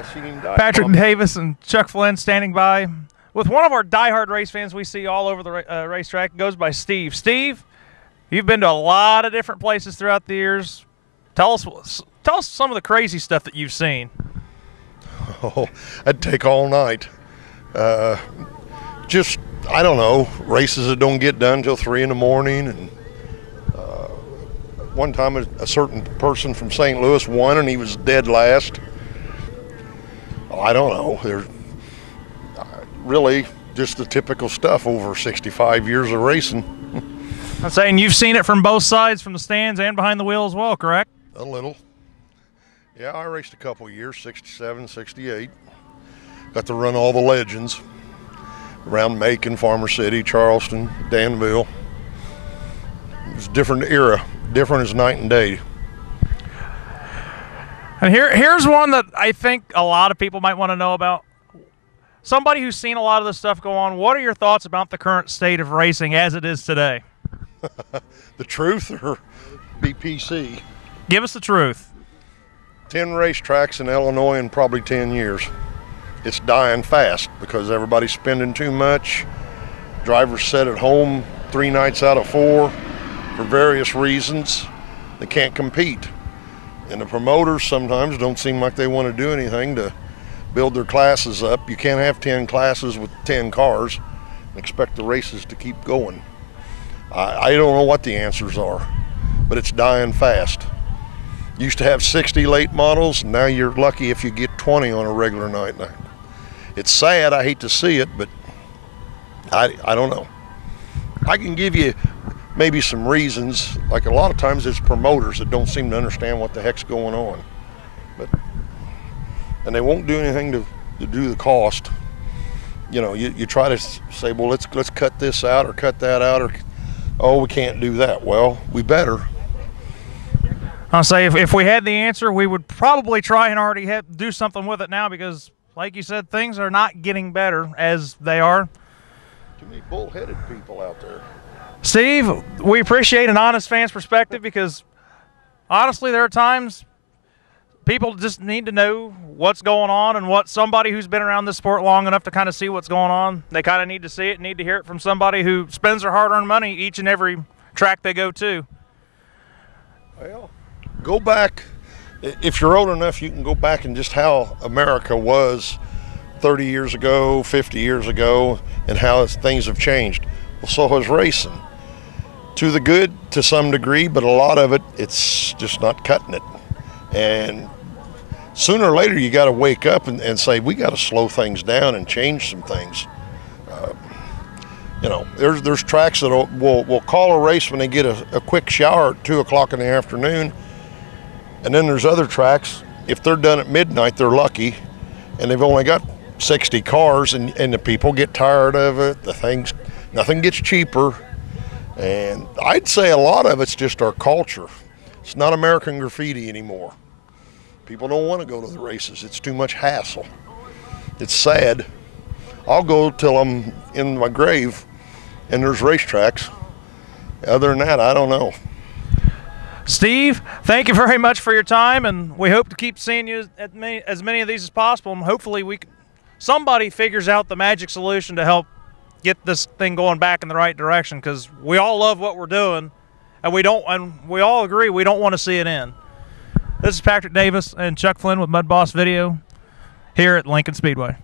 I seen him die. Patrick Davis and Chuck Flynn standing by with one of our diehard race fans we see all over the racetrack. It goes by Steve. Steve, you've been to a lot of different places throughout the years. Tell us some of the crazy stuff that you've seen. Oh, that'd take all night. Just, I don't know, races that don't get done till 3 in the morning. And one time a certain person from St. Louis won and he was dead last. Oh, I don't know. There's really just the typical stuff over 65 years of racing. I'm saying you've seen it from both sides, from the stands and behind the wheel as well, correct? A little. Yeah, I raced a couple of years, 67, 68. Got to run all the legends around Macon, Farmer City, Charleston, Danville. It was a different era, different as night and day. And here's one that I think a lot of people might want to know about. Somebody who's seen a lot of this stuff go on, what are your thoughts about the current state of racing as it is today? The truth or BPC? Give us the truth. 10 racetracks in Illinois in probably 10 years. It's dying fast because everybody's spending too much. Drivers sit at home 3 nights out of 4 for various reasons. They can't compete. And the promoters sometimes don't seem like they want to do anything to build their classes up. You can't have 10 classes with 10 cars and expect the races to keep going. I don't know what the answers are, but it's dying fast. Used to have 60 late models, now you're lucky if you get 20 on a regular night. It's sad, I hate to see it, but I don't know. I can give you maybe some reasons, like a lot of times it's promoters that don't seem to understand what the heck's going on. And they won't do anything to do the cost. You know, you try to say, well, let's cut this out or cut that out, or, oh, we can't do that. Well, we better. I'll say if we had the answer, we would probably try and already do something with it now because, like you said, things are not getting better as they are. Too many bullheaded people out there. Steve, we appreciate an honest fan's perspective because, honestly, there are times people just need to know what's going on and what somebody who's been around this sport long enough to kind of see what's going on. They kind of need to see it, need to hear it from somebody who spends their hard-earned money each and every track they go to. Well, go back. If you're old enough, you can go back and just how America was 30 years ago, 50 years ago, and how things have changed. Well, so has racing. To the good to some degree, but a lot of it, it's just not cutting it. And sooner or later, you got to wake up and say, we got to slow things down and change some things. You know, there's tracks that will call a race when they get a quick shower at 2 o'clock in the afternoon. And then there's other tracks, if they're done at midnight, they're lucky, and they've only got 60 cars, and the people get tired of it. Nothing gets cheaper. And I'd say a lot of it's just our culture. It's not American graffiti anymore. People don't want to go to the races. It's too much hassle. It's sad. I'll go till I'm in my grave and there's racetracks. Other than that, I don't know. Steve, thank you very much for your time, and we hope to keep seeing you at as many of these as possible, and hopefully somebody figures out the magic solution to help get this thing going back in the right direction, because we all love what we're doing, and we all agree we don't want to see it end. This is Patrick Davis and Chuck Flynn with Mud Boss Video here at Lincoln Speedway.